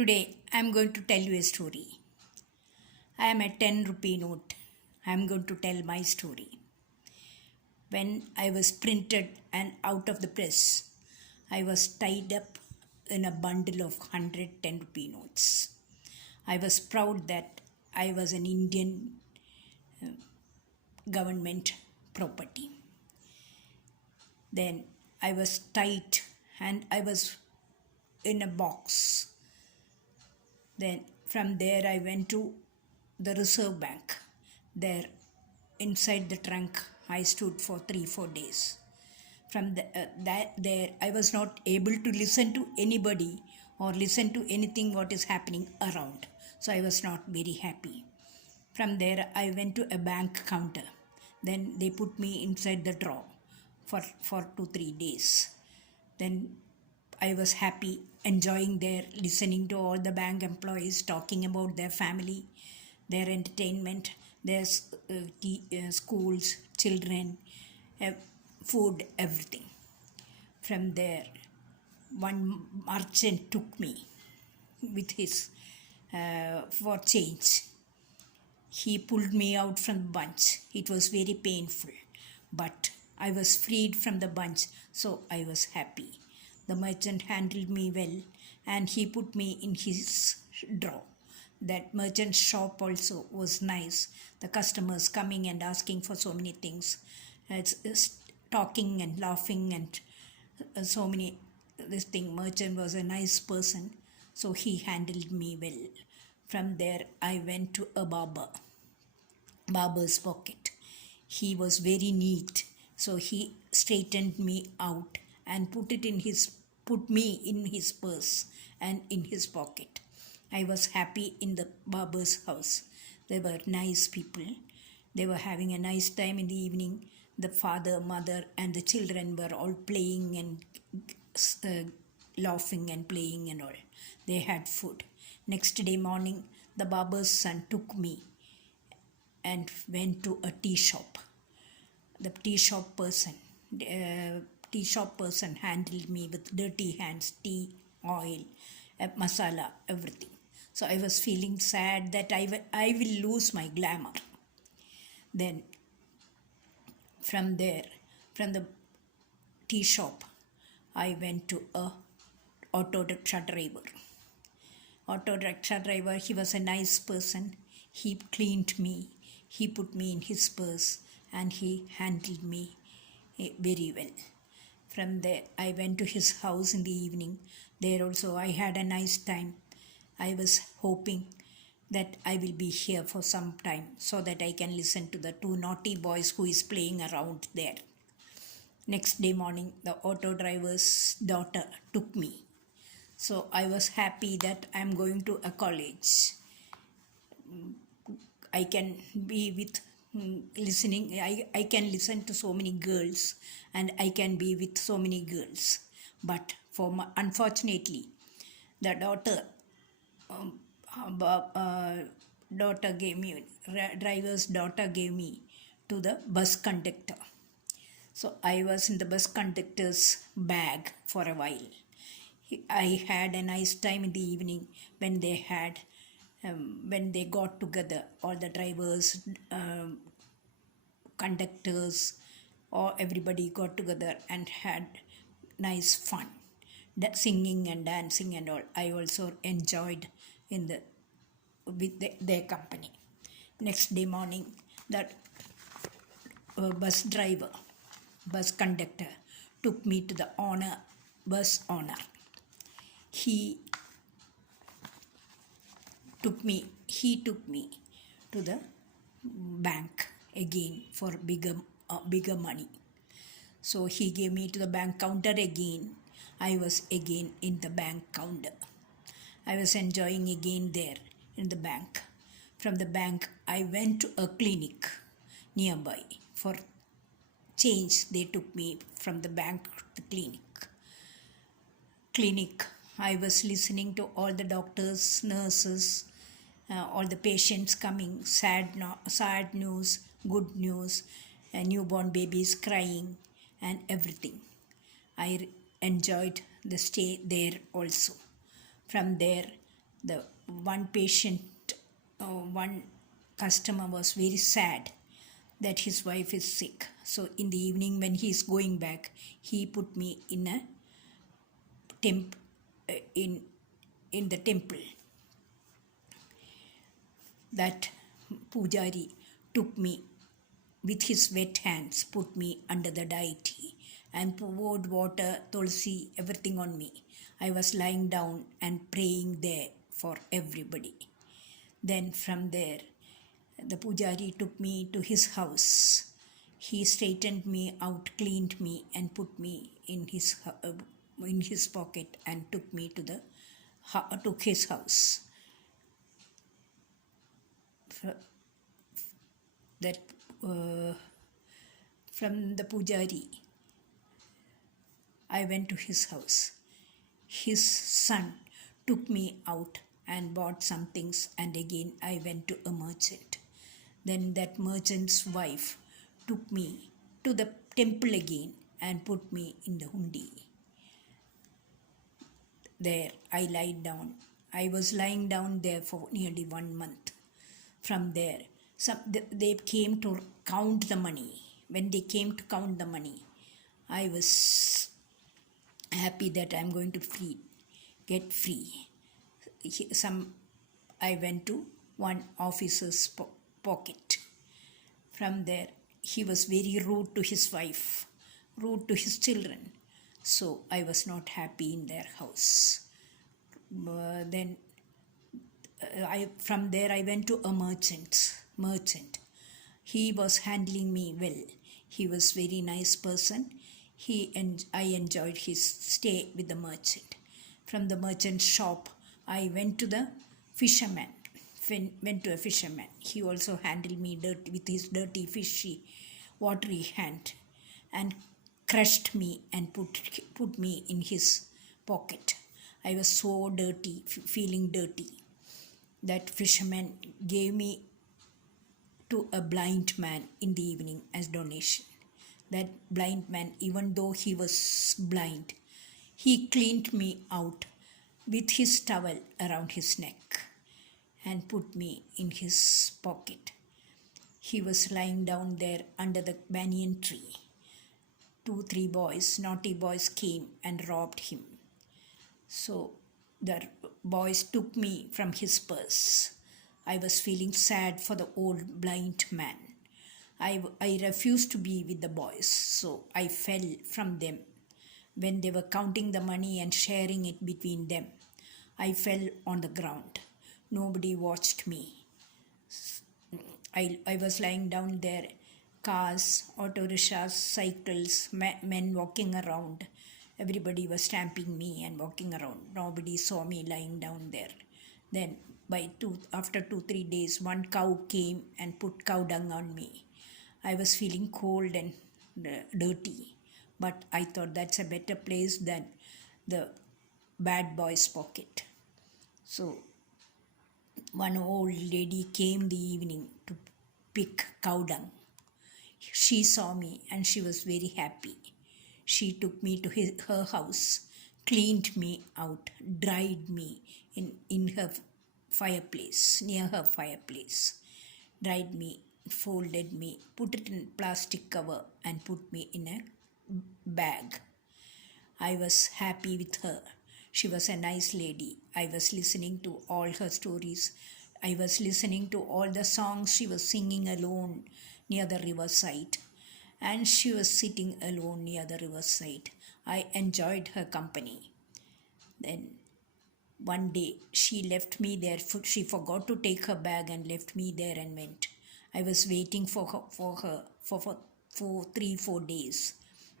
Today I am going to tell you a story. I am a 10 rupee note. I am going to tell my story. When I was printed and out of the press, I was tied up in a bundle of 100 10 rupee notes. I was proud that I was an Indian government property. Then I was tied and I was in a box. Then from there I went to the Reserve Bank. There, inside the trunk, I stood for 3-4 days. From there, I was not able to listen to anybody or listen to anything what is happening around. So I was not very happy. From there, I went to a bank counter. Then they put me inside the drawer for 2-3 days. Then I was happy, enjoying there, listening to all the bank employees talking about their family, their entertainment, their schools, children, food, everything. From there, one merchant took me with his for change. He pulled me out from the bunch. It was very painful, but I was freed from the bunch, so I was happy. The merchant handled me well and he put me in his drawer. That merchant shop also was nice. The customers coming and asking for so many things. It's talking and laughing and so many. This thing, merchant was a nice person, so he handled me well. From there, I went to a barber's pocket. He was very neat, so he straightened me out and put me in his purse and in his pocket. I was happy in the barber's house. They were nice people. They were having a nice time in the evening. The father, mother, and the children were all playing and laughing and playing and all. They had food. Next day morning, the barber's son took me and went to a tea shop. The tea shop person handled me with dirty hands, tea, oil, masala, everything. So I was feeling sad that I will lose my glamour. Then from there, from the tea shop, I went to a auto rickshaw driver. Auto rickshaw driver, he was a nice person. He cleaned me. He put me in his purse and he handled me very well. From there, I went to his house in the evening. There also, I had a nice time. I was hoping that I will be here for some time so that I can listen to the two naughty boys who is playing around there. Next day morning, the auto driver's daughter took me. So I was happy that I am going to a college. I can be with listening. I can listen to so many girls and I can be with so many girls. But unfortunately, the driver's daughter gave me to the bus conductor. So I was in the bus conductor's bag for a while. I had a nice time in the evening when they got together, all the drivers, conductors, or everybody got together and had nice fun, singing and dancing and all. I also enjoyed with their company. Next day morning, that bus conductor took me to the bus owner. He took me to the bank again for bigger money. So he gave me to the bank counter again. I was again in the bank counter. I was enjoying again there in the bank. From the bank, I went to a clinic nearby for change. They took me from the bank to the clinic. I was listening to all the doctors, nurses, all the patients coming, sad news, good news, newborn babies crying and everything. I enjoyed the stay there also. From there, The one patient, one customer was very sad that his wife is sick. So in the evening when he is going back, he put me in a temp in the temple. That pujari took me with his wet hands, put me under the deity and poured water, tulsi, everything on me. I was lying down and praying there for everybody. Then from there, the pujari took me to his house. He straightened me out, cleaned me, and put me in his pocket and took me to his house. That from the pujari, I went to his house. His son took me out and bought some things, and again I went to a merchant. Then that merchant's wife took me to the temple again and put me in the hundi. There I lied down. I was lying down there for nearly 1 month. From there, they came to count the money. When they came to count the money, I was happy that I'm going to get free. I went to one officer's pocket. From there, he was very rude to his wife, rude to his children. So I was not happy in their house. Then from there I went to a merchant. He was handling me well. He was very nice person. I enjoyed his stay with the merchant. From the merchant shop, I went to the fisherman. Went to a fisherman. He also handled me with his dirty, fishy, watery hand, and crushed me and put me in his pocket. I was so dirty, feeling dirty. That fisherman gave me to a blind man in the evening as donation. That blind man, even though he was blind, he cleaned me out with his towel around his neck and put me in his pocket. He was lying down there under the banyan tree. 2-3 boys, naughty boys, came and robbed him. So the boys took me from his purse. I was feeling sad for the old blind man. I refused to be with the boys, so I fell from them. When they were counting the money and sharing it between them, I fell on the ground. Nobody watched me. I was lying down there. Cars, auto rickshaws, cycles, men walking around. Everybody was stamping me and walking around. Nobody saw me lying down there. Then after 2-3 days, one cow came and put cow dung on me. I was feeling cold and dirty, but I thought that's a better place than the bad boy's pocket. So one old lady came the evening to pick cow dung. She saw me and she was very happy. She took me to her house, cleaned me out, dried me in her fireplace, near her fireplace, dried me, folded me, put it in plastic cover and put me in a bag. I was happy with her. She was a nice lady. I was listening to all her stories. I was listening to all the songs she was singing alone near the riverside. And she was sitting alone near the riverside. I enjoyed her company. Then one day she left me there. She forgot to take her bag and left me there and went. I was waiting for her for 3-4 days,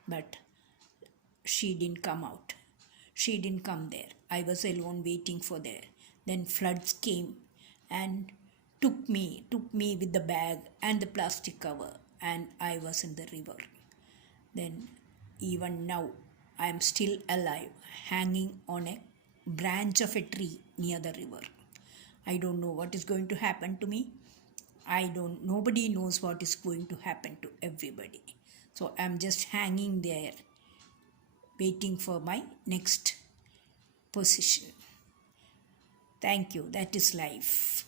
but she didn't come out. She didn't come there. I was alone waiting for there. Then floods came and took me with the bag and the plastic cover, and I was in the river. Then even now I am still alive, hanging on a branch of a tree near the river. I don't know what is going to happen to me. Nobody knows what is going to happen to everybody. So I'm just hanging there, waiting for my next position. Thank you. That is life.